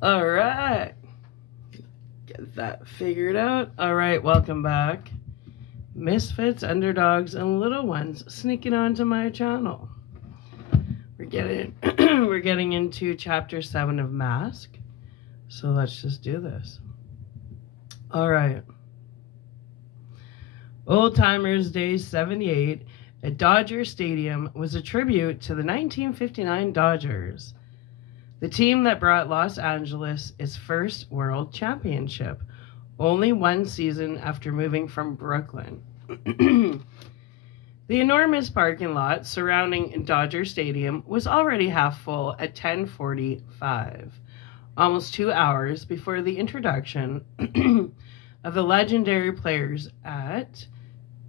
All right. Get that figured out. All right, welcome back. Misfits, underdogs, and little ones sneaking onto my channel. We're getting we're getting into chapter 7 of Mask. So let's just do this. All right. Old Timers Day 78 at Dodger Stadium was a tribute to the 1959 Dodgers, the team that brought Los Angeles its first world championship, only one season after moving from Brooklyn. The enormous parking lot surrounding Dodger Stadium was already half full at 10:45, almost 2 hours before the introduction of the legendary players at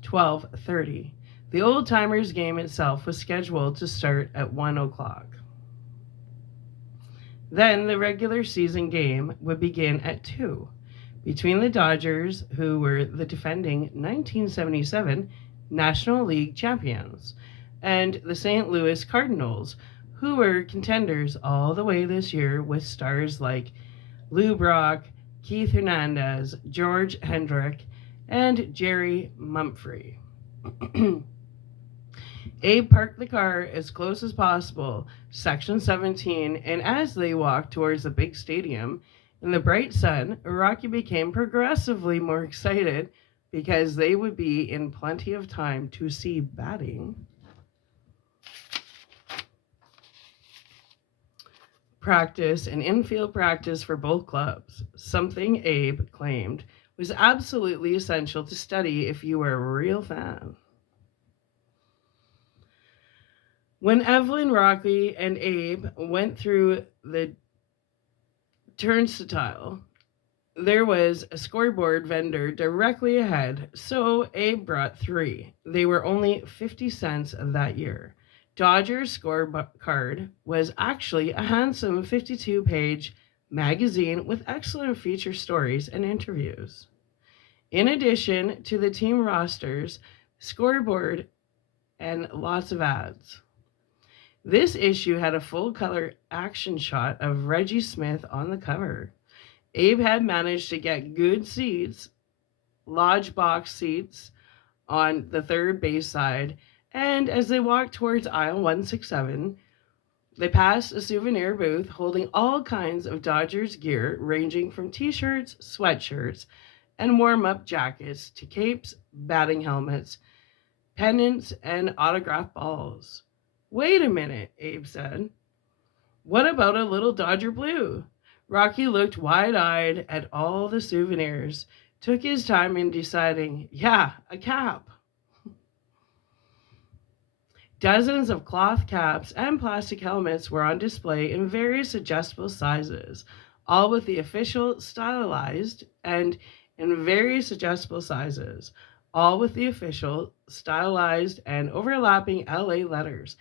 12:30. The Old Timers game itself was scheduled to start at 1 o'clock. Then the regular season game would begin at 2 between the Dodgers, who were the defending 1977 National League champions, and the St. Louis Cardinals, who were contenders all the way this year with stars like Lou Brock, Keith Hernandez, George Hendrick, and Jerry Mumphrey. Abe parked the car as close as possible, section 17, and as they walked towards the big stadium, in the bright sun, Rocky became progressively more excited because they would be in plenty of time to see batting. Practice and infield practice for both clubs, something Abe claimed was absolutely essential to study if you were a real fan. When Evelyn, Rocky, and Abe went through the turnstile, there was a scoreboard vendor directly ahead, so Abe brought 3. They were only 50 cents that year. Dodger's scorecard was actually a handsome 52-page magazine with excellent feature stories and interviews. In addition to the team rosters, scoreboard, and lots of ads. This issue had a full-color action shot of Reggie Smith on the cover. Abe had managed to get good seats, lodge box seats, on the third base side, and as they walked towards aisle 167, they passed a souvenir booth holding all kinds of Dodgers gear ranging from t-shirts, sweatshirts, and warm-up jackets to capes, batting helmets, pennants, and autograph balls. Wait a minute, Abe said. What about a little Dodger blue? Rocky looked wide-eyed at all the souvenirs, took his time in deciding, yeah, a cap. Dozens of cloth caps and plastic helmets were on display in various adjustable sizes, all with the official stylized and in various adjustable sizes, all with the official stylized and overlapping LA letters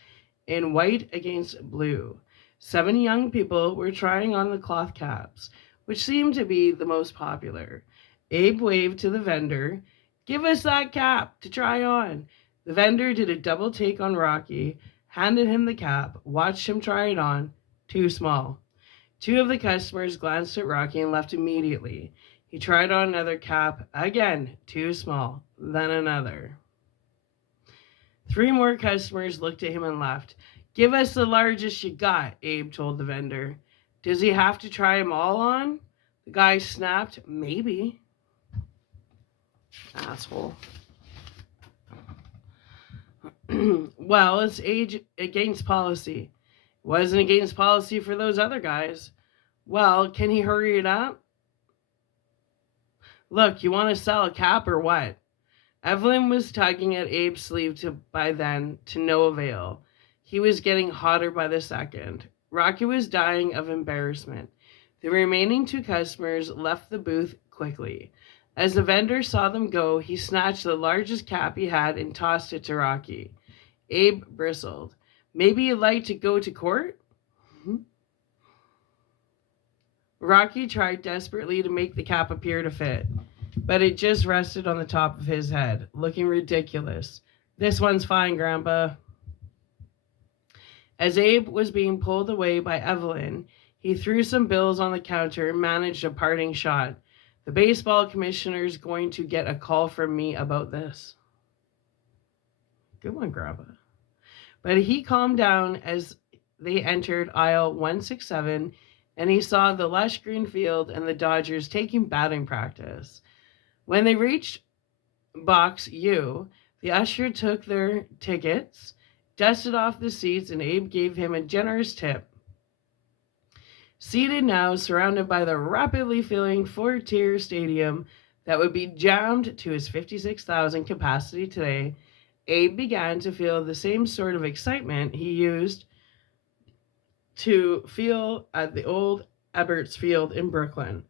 in white against blue. 7 young people were trying on the cloth caps, which seemed to be the most popular. Abe waved to the vendor. Give us that cap to try on. The vendor did a double take on Rocky, handed him the cap, watched him try it on. Too small. 2 of the customers glanced at Rocky and left immediately. He tried on another cap. Again, too small. Then another. 3 more customers looked at him and left. Give us the largest you got, Abe told the vendor. Does he have to try them all on? The guy snapped. Maybe. Asshole. Well, it's age against policy. It wasn't against policy for those other guys. Well, can he hurry it up? Look, you want to sell a cap or what? Evelyn was tugging at Abe's sleeve by then to no avail. He was getting hotter by the second. Rocky was dying of embarrassment. The remaining 2 customers left the booth quickly. As the vendor saw them go, he snatched the largest cap he had and tossed it to Rocky. Abe bristled. Maybe you'd like to go to court? Rocky tried desperately to make the cap appear to fit, but it just rested on the top of his head, looking ridiculous. This one's fine, Grandpa. As Abe was being pulled away by Evelyn, He threw some bills on the counter and managed a parting shot. The baseball commissioner's going to get a call from me about this. Good one, Grandpa. But he calmed down as they entered aisle 167 and he saw the lush green field and the Dodgers taking batting practice. When they reached box U, the usher took their tickets, dusted off the seats, and Abe gave him a generous tip. Seated now, surrounded by the rapidly filling four-tier stadium that would be jammed to its 56,000 capacity today, Abe began to feel the same sort of excitement he used to feel at the old Ebbets Field in Brooklyn.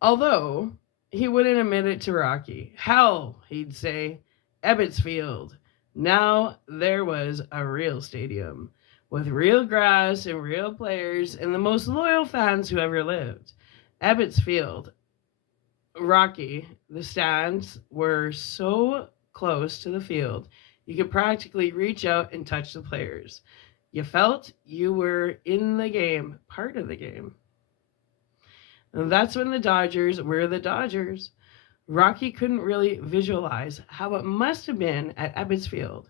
Although he wouldn't admit it to Rocky. Hell, he'd say, Ebbets Field. Now there was a real stadium with real grass and real players and the most loyal fans who ever lived. Ebbets Field. Rocky, the stands were so close to the field, you could practically reach out and touch the players. You felt you were in the game, part of the game. And that's when the Dodgers were the Dodgers. Rocky couldn't really visualize how it must have been at Ebbets Field,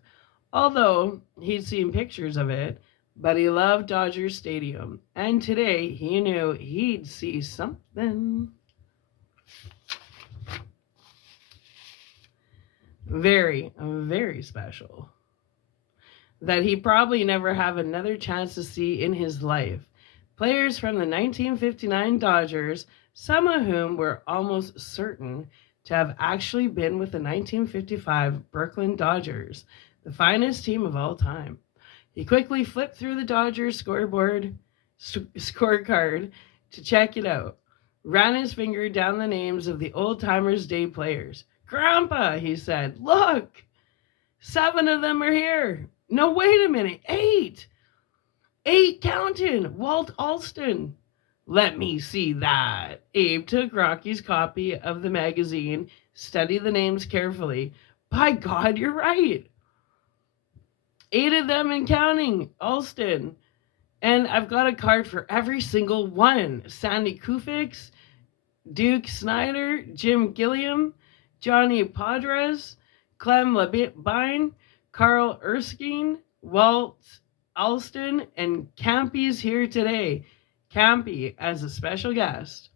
although he'd seen pictures of it, but he loved Dodger Stadium, and today he knew he'd see something very, very special that he probably never have another chance to see in his life. Players from the 1959 Dodgers, some of whom were almost certain to have actually been with the 1955 Brooklyn Dodgers, the finest team of all time. He quickly flipped through the Dodgers scoreboard scorecard to check it out, ran his finger down the names of the Old Timers Day players. Grandpa, he said, look, 7 of them are here. No, wait a minute, 8. 8 counting. Walt Alston. Let me see that. Abe took Rocky's copy of the magazine, studied the names carefully. By God, you're right. 8 of them and counting. Alston. And I've got a card for every single one. Sandy Koufax, Duke Snider, Jim Gilliam, Johnny Podres, Clem Labine, Carl Erskine, Walt Alston, and Campy's here today. Campy as a special guest.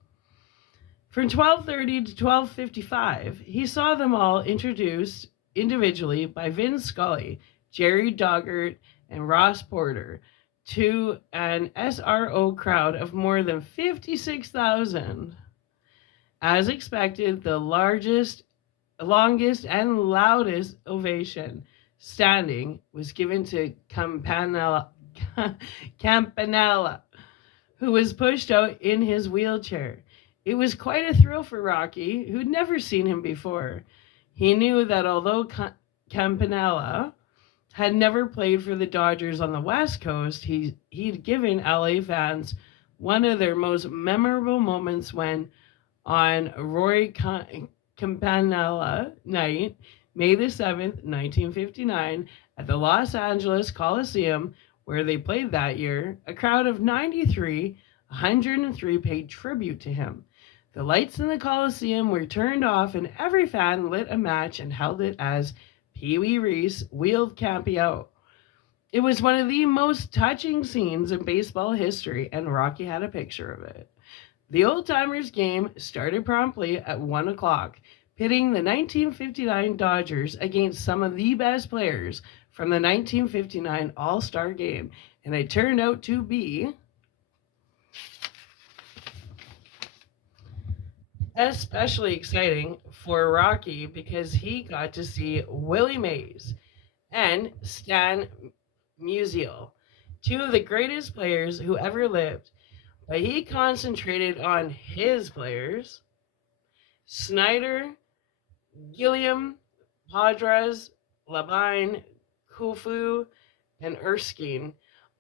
From 12:30 to 12:55, he saw them all introduced individually by Vin Scully, Jerry Doggart, and Ross Porter to an SRO crowd of more than 56,000. As expected, the longest and loudest ovation standing was given to Campanella, who was pushed out in his wheelchair. It was quite a thrill for Rocky, who'd never seen him before. He knew that although Campanella had never played for the Dodgers on the West Coast, he'd given LA fans one of their most memorable moments when, on Roy Campanella night, May the 7th, 1959, at the Los Angeles Coliseum, where they played that year, a crowd of 103 paid tribute to him. The lights in the Coliseum were turned off, and every fan lit a match and held it as Pee Wee Reese wheeled Campy out. It was one of the most touching scenes in baseball history, and Rocky had a picture of it. The Old Timers game started promptly at 1 o'clock, pitting the 1959 Dodgers against some of the best players from the 1959 All-Star Game, and it turned out to be especially exciting for Rocky because he got to see Willie Mays and Stan Musial, 2 of the greatest players who ever lived, but he concentrated on his players, Snider, Gilliam, Podres, Labine, Koufax, and Erskine,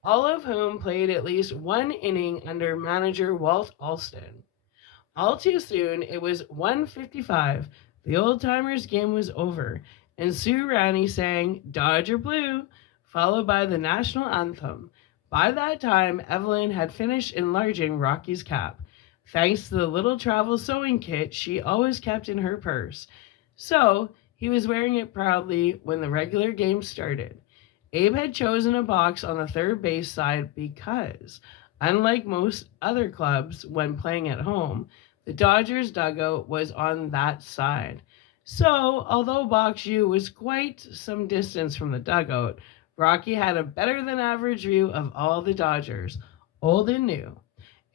all of whom played at least one inning under manager Walt Alston. All too soon, it was 1:55. The Old Timers game was over, and Sue Ranney sang Dodger Blue, followed by the national anthem. By that time, Evelyn had finished enlarging Rocky's cap, thanks to the little travel sewing kit she always kept in her purse. So, he was wearing it proudly when the regular game started. Abe had chosen a box on the third base side because, unlike most other clubs when playing at home, the Dodgers dugout was on that side. So, although Box U was quite some distance from the dugout, Rocky had a better than average view of all the Dodgers, old and new.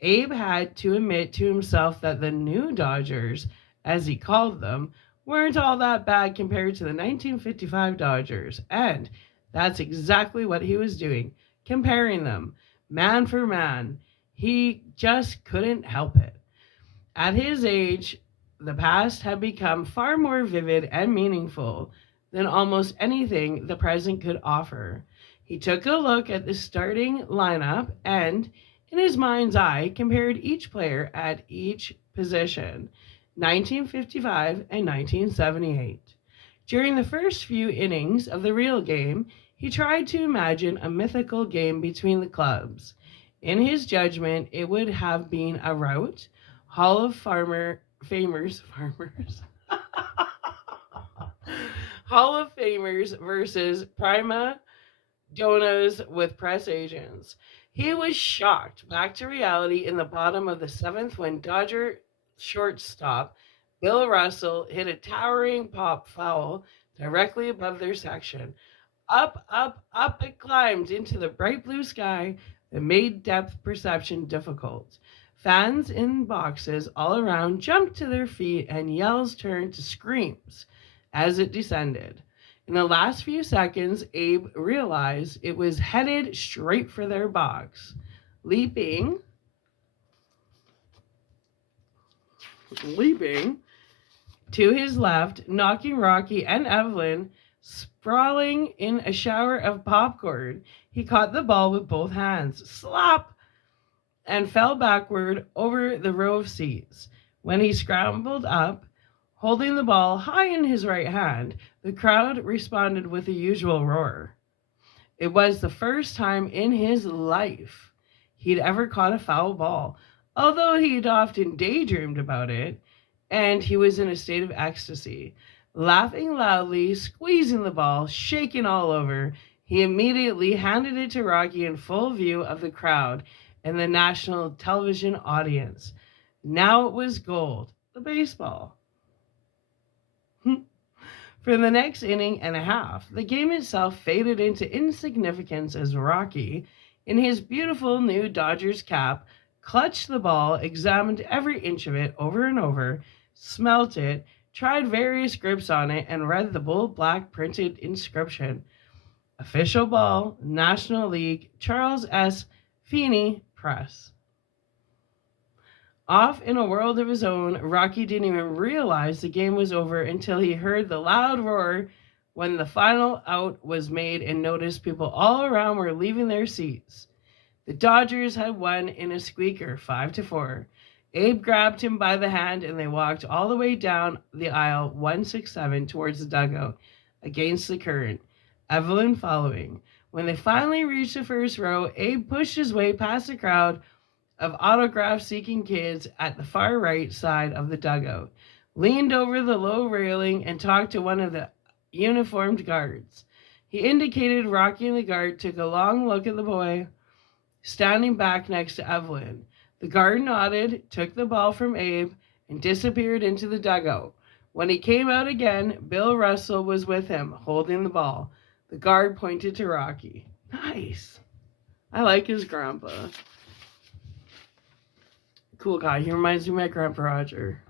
Abe had to admit to himself that the new Dodgers, as he called them, weren't all that bad compared to the 1955 Dodgers, and that's exactly what he was doing, comparing them, man for man. He just couldn't help it. At his age, the past had become far more vivid and meaningful than almost anything the present could offer. He took a look at the starting lineup and, in his mind's eye, compared each player at each position, 1955 and 1978. During the first few innings of the real game, he tried to imagine a mythical game between the clubs. In his judgment, it would have been a rout, Hall of Famers, Hall of Famers versus prima donnas with press agents. He was shocked back to reality in the bottom of the seventh when Dodger shortstop Bill Russell hit a towering pop foul directly above their section. Up, up, up it climbed into the bright blue sky that made depth perception difficult. Fans in boxes all around jumped to their feet and yells turned to screams as it descended. In the last few seconds, Abe realized it was headed straight for their box. Leaping to his left, knocking Rocky and Evelyn sprawling in a shower of popcorn. He caught the ball with both hands. Slop! And fell backward over the row of seats. When he scrambled up, holding the ball high in his right hand, the crowd responded with the usual roar. It was the first time in his life he'd ever caught a foul ball, although he'd often daydreamed about it, and he was in a state of ecstasy. Laughing loudly, squeezing the ball, shaking all over, he immediately handed it to Rocky in full view of the crowd and the national television audience. Now it was gold, the baseball. For the next inning and a half, the game itself faded into insignificance as Rocky, in his beautiful new Dodgers cap, clutched the ball, examined every inch of it over and over, smelt it, tried various grips on it, and read the bold black printed inscription: Official Ball, National League, Charles S. Feeney Press. Off in a world of his own, Rocky didn't even realize the game was over until he heard the loud roar when the final out was made and noticed people all around were leaving their seats. The Dodgers had won in a squeaker, 5-4. Abe grabbed him by the hand and they walked all the way down the aisle 167 towards the dugout, against the current, Evelyn following. When they finally reached the first row, Abe pushed his way past the crowd of autograph-seeking kids at the far right side of the dugout, leaned over the low railing and talked to one of the uniformed guards. He indicated Rocky, and the guard took a long look at the boy standing back next to Evelyn. The guard nodded, took the ball from Abe, and disappeared into the dugout. When he came out again, Bill Russell was with him, holding the ball. The guard pointed to Rocky. Nice. I like his grandpa. Cool guy. He reminds me of my Grandpa Roger.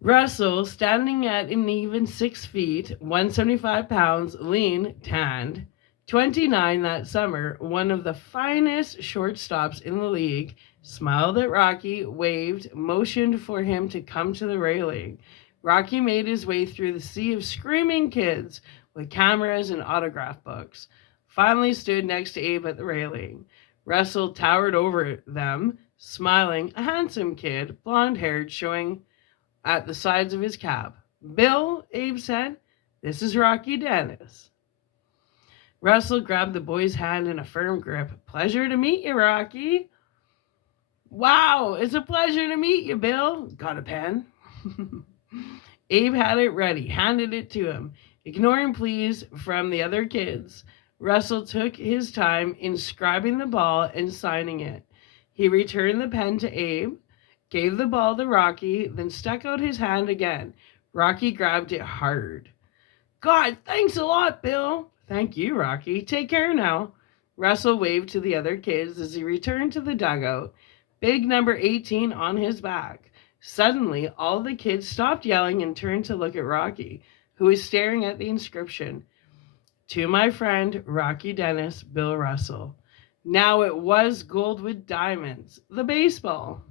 Russell, standing at an even 6 feet, 175 pounds, lean, tanned, 29 that summer, one of the finest shortstops in the league, smiled at Rocky, waved, motioned for him to come to the railing. Rocky made his way through the sea of screaming kids with cameras and autograph books, finally stood next to Abe at the railing. Russell towered over them, smiling, a handsome kid, blonde-haired, showing at the sides of his cap. Bill, Abe said, this is Rocky Dennis. Russell grabbed the boy's hand in a firm grip. Pleasure to meet you, Rocky. Wow, it's a pleasure to meet you, Bill. Got a pen? Abe had it ready, handed it to him. Ignoring pleas from the other kids, Russell took his time inscribing the ball and signing it. He returned the pen to Abe, gave the ball to Rocky, then stuck out his hand again. Rocky grabbed it hard. God, thanks a lot, Bill. Thank you, Rocky. Take care now. Russell waved to the other kids as he returned to the dugout, big number 18 on his back. Suddenly, all the kids stopped yelling and turned to look at Rocky, who was staring at the inscription. To my friend, Rocky Dennis, Bill Russell. Now it was gold with diamonds, the baseball.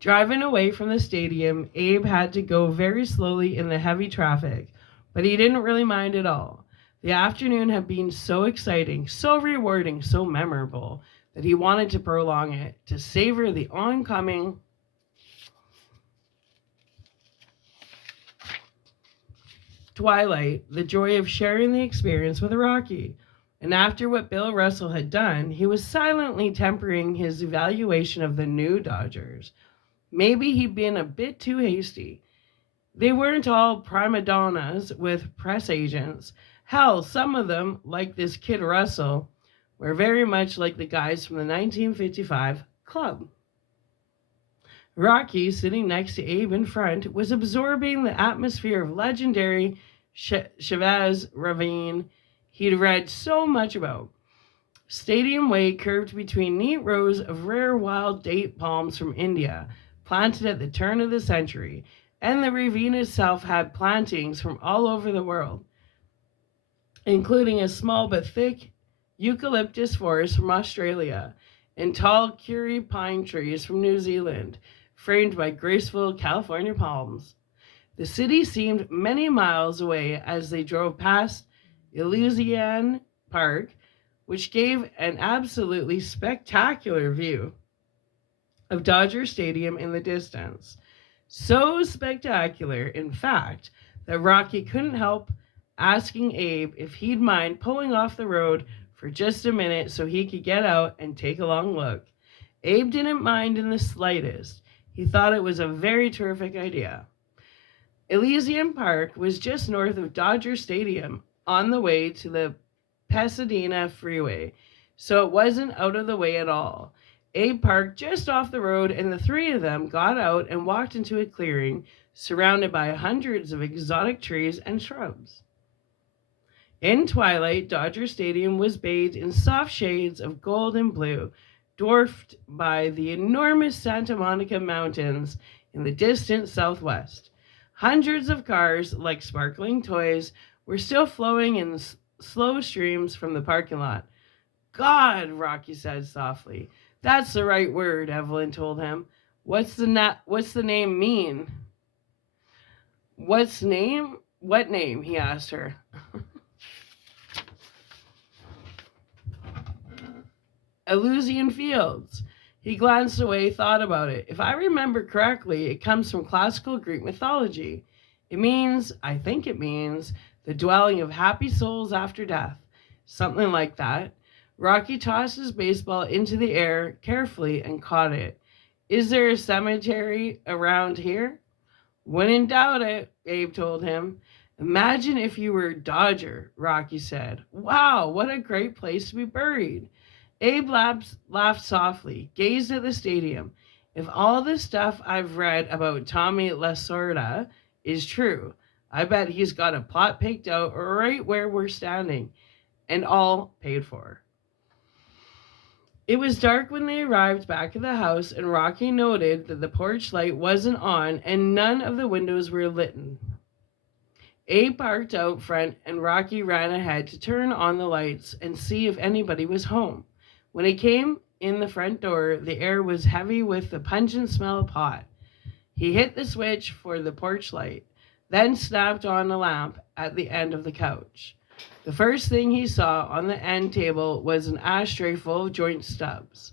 Driving away from the stadium, Abe had to go very slowly in the heavy traffic, but he didn't really mind at all. The afternoon had been so exciting, so rewarding, so memorable, that he wanted to prolong it, to savor the oncoming twilight, the joy of sharing the experience with Rocky. And after what Bill Russell had done, he was silently tempering his evaluation of the new Dodgers. Maybe he'd been a bit too hasty. They weren't all prima donnas with press agents. Hell, some of them, like this kid Russell, were very much like the guys from the 1955 club. Rocky, sitting next to Abe in front, was absorbing the atmosphere of legendary Chavez Ravine he'd read so much about. Stadium Way curved between neat rows of rare wild date palms from India, planted at the turn of the century, and the ravine itself had plantings from all over the world, including a small but thick eucalyptus forest from Australia and tall Kuri pine trees from New Zealand, framed by graceful California palms. The city seemed many miles away as they drove past Elysian Park, which gave an absolutely spectacular view of Dodger Stadium in the distance. So spectacular, in fact, that Rocky couldn't help asking Abe if he'd mind pulling off the road for just a minute so he could get out and take a long look. Abe didn't mind in the slightest. He thought it was a very terrific idea. Elysian Park was just north of Dodger Stadium on the way to the Pasadena Freeway, so it wasn't out of the way at all. Abe parked just off the road, and the three of them got out and walked into a clearing surrounded by hundreds of exotic trees and shrubs. In twilight, Dodger Stadium was bathed in soft shades of gold and blue, dwarfed by the enormous Santa Monica Mountains in the distant southwest. Hundreds of cars, like sparkling toys, were still flowing in slow streams from the parking lot. God, Rocky said softly. That's the right word, Evelyn told him. What's the name mean? What name? He asked her. Elysian Fields. He glanced away, thought about it. If I remember correctly, it comes from classical Greek mythology. I think it means, the dwelling of happy souls after death. Something like that. Rocky tossed his baseball into the air carefully and caught it. Is there a cemetery around here? Wouldn't doubt it, Abe told him. Imagine if you were Dodger, Rocky said. Wow, what a great place to be buried. Abe laughed softly, gazed at the stadium. If all the stuff I've read about Tommy Lasorda is true, I bet he's got a plot picked out right where we're standing, and all paid for. It was dark when they arrived back at the house, and Rocky noted that the porch light wasn't on and none of the windows were lit. Abe parked out front, and Rocky ran ahead to turn on the lights and see if anybody was home. When he came in the front door, the air was heavy with the pungent smell of pot. He hit the switch for the porch light, then snapped on a lamp at the end of the couch. The first thing he saw on the end table was an ashtray full of joint stubs.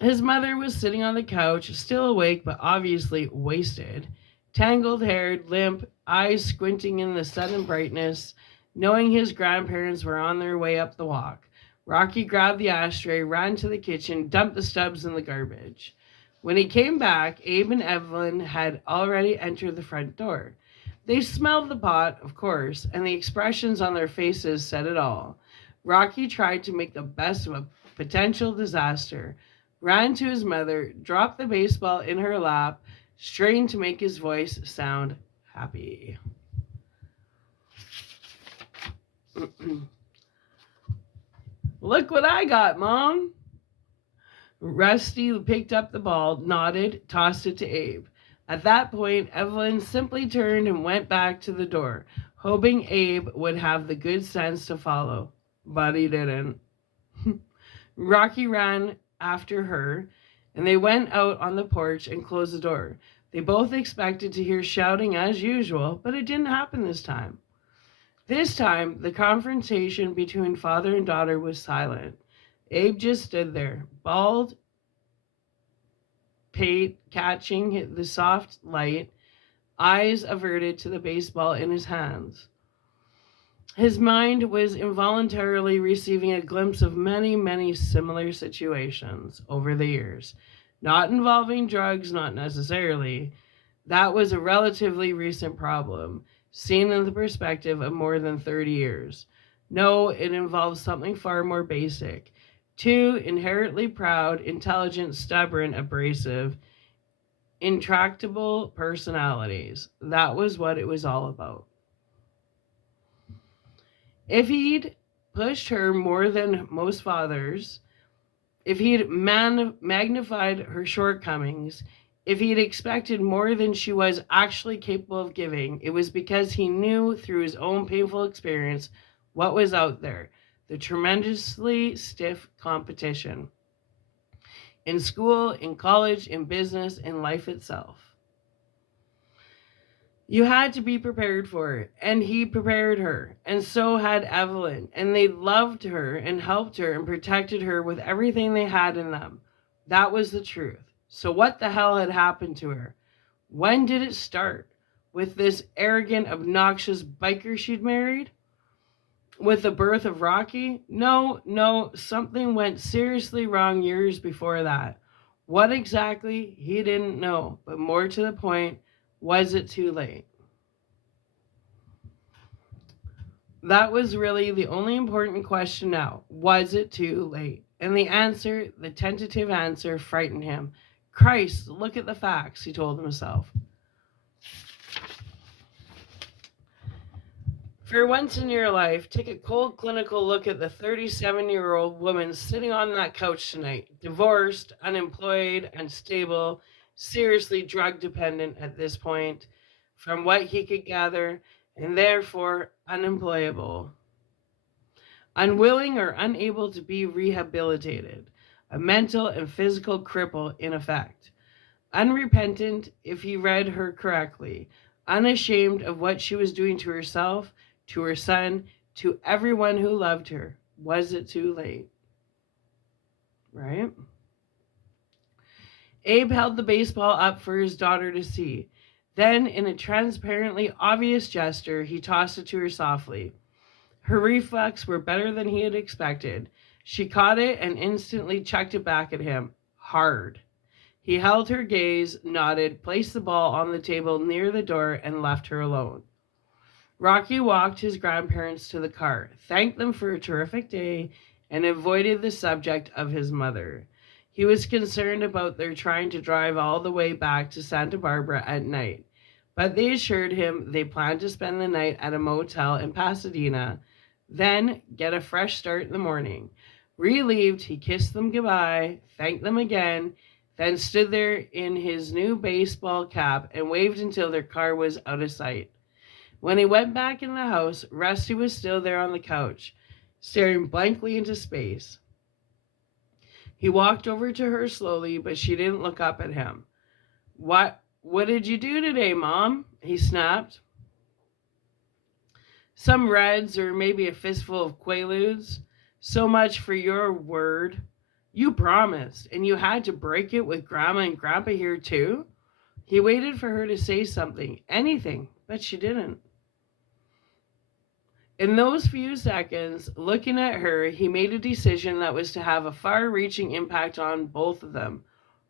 His mother was sitting on the couch, still awake but obviously wasted, tangled-haired, limp, eyes squinting in the sudden brightness. Knowing his grandparents were on their way up the walk, Rocky grabbed the ashtray, ran to the kitchen, dumped the stubs in the garbage. When he came back, Abe and Evelyn had already entered the front door. They smelled the pot, of course, and the expressions on their faces said it all. Rocky tried to make the best of a potential disaster, ran to his mother, dropped the baseball in her lap, strained to make his voice sound happy. Look what I got, Mom. Rusty picked up the ball, nodded, tossed it to Abe. At that point, Evelyn simply turned and went back to the door, hoping Abe would have the good sense to follow. But he didn't. Rocky ran after her, and they went out on the porch and closed the door. They both expected to hear shouting as usual, but it didn't happen this time. This time, the confrontation between father and daughter was silent. Abe just stood there, bald pate catching the soft light, eyes averted to the baseball in his hands. His mind was involuntarily receiving a glimpse of many, many similar situations over the years, not involving drugs, not necessarily. That was a relatively recent problem, seen in the perspective of more than 30 years. No, it involves something far more basic. Two inherently proud, intelligent, stubborn, abrasive, intractable personalities. That was what it was all about. If he'd pushed her more than most fathers, if he'd magnified her shortcomings, if he'd expected more than she was actually capable of giving, it was because he knew through his own painful experience what was out there, the tremendously stiff competition. In school, in college, in business, in life itself. You had to be prepared for it, and he prepared her, and so had Evelyn, and they loved her and helped her and protected her with everything they had in them. That was the truth. So what the hell had happened to her? When did it start? With this arrogant, obnoxious biker she'd married? With the birth of Rocky? No, something went seriously wrong years before that. What exactly? He didn't know, but more to the point, was it too late? That was really the only important question now. Was it too late? And the answer, the tentative answer, frightened him. Christ, look at the facts, he told himself. For once in your life, take a cold, clinical look at the 37-year-old woman sitting on that couch tonight, divorced, unemployed, unstable, seriously drug dependent at this point, from what he could gather, and therefore unemployable. Unwilling or unable to be rehabilitated, a mental and physical cripple in effect. Unrepentant, if he read her correctly, unashamed of what she was doing to herself, to her son, to everyone who loved her. Was it too late? Right? Abe held the baseball up for his daughter to see. Then, in a transparently obvious gesture, he tossed it to her softly. Her reflexes were better than he had expected. She caught it and instantly chucked it back at him, hard. He held her gaze, nodded, placed the ball on the table near the door, and left her alone. Rocky walked his grandparents to the car, thanked them for a terrific day, and avoided the subject of his mother. He was concerned about their trying to drive all the way back to Santa Barbara at night, but they assured him they planned to spend the night at a motel in Pasadena, then get a fresh start in the morning. Relieved, he kissed them goodbye, thanked them again, then stood there in his new baseball cap and waved until their car was out of sight. When he went back in the house, Rusty was still there on the couch, staring blankly into space. He walked over to her slowly, but she didn't look up at him. What did you do today, Mom? He snapped. Some Reds or maybe a fistful of Quaaludes. So much for your word. You promised, and you had to break it with Grandma and Grandpa here too? He waited for her to say something, anything, but she didn't. In those few seconds, looking at her, he made a decision that was to have a far reaching impact on both of them.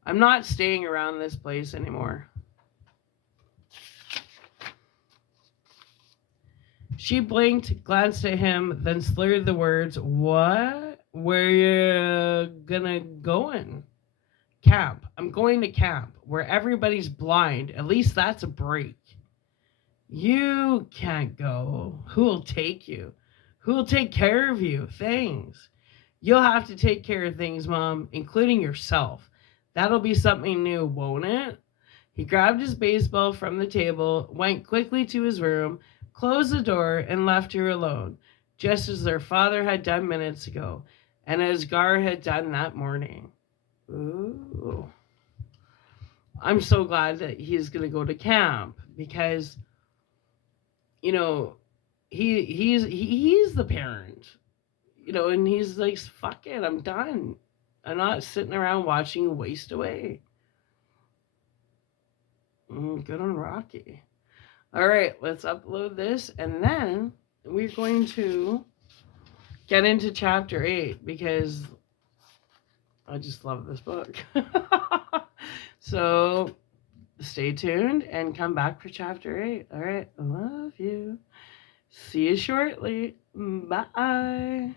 I'm not staying around this place anymore. She blinked, glanced at him, then slurred the words, "What? Where you gonna going?" "Camp. I'm going to camp, where everybody's blind. At least that's a break." "You can't go. Who'll take you? Who'll take care of you? Things. You'll have to take care of things, Mom, including yourself. That'll be something new, won't it?" He grabbed his baseball from the table, went quickly to his room, closed the door, and left her alone, just as their father had done minutes ago, and as Gar had done that morning. Ooh. I'm so glad that he's going to go to camp because, you know, he's the parent, and he's like, fuck it, I'm done. I'm not sitting around watching you waste away. Good on Rocky. All right, let's upload this, and then we're going to get into chapter 8 because I just love this book. So stay tuned and come back for chapter 8. All right, I love you. See you shortly. Bye.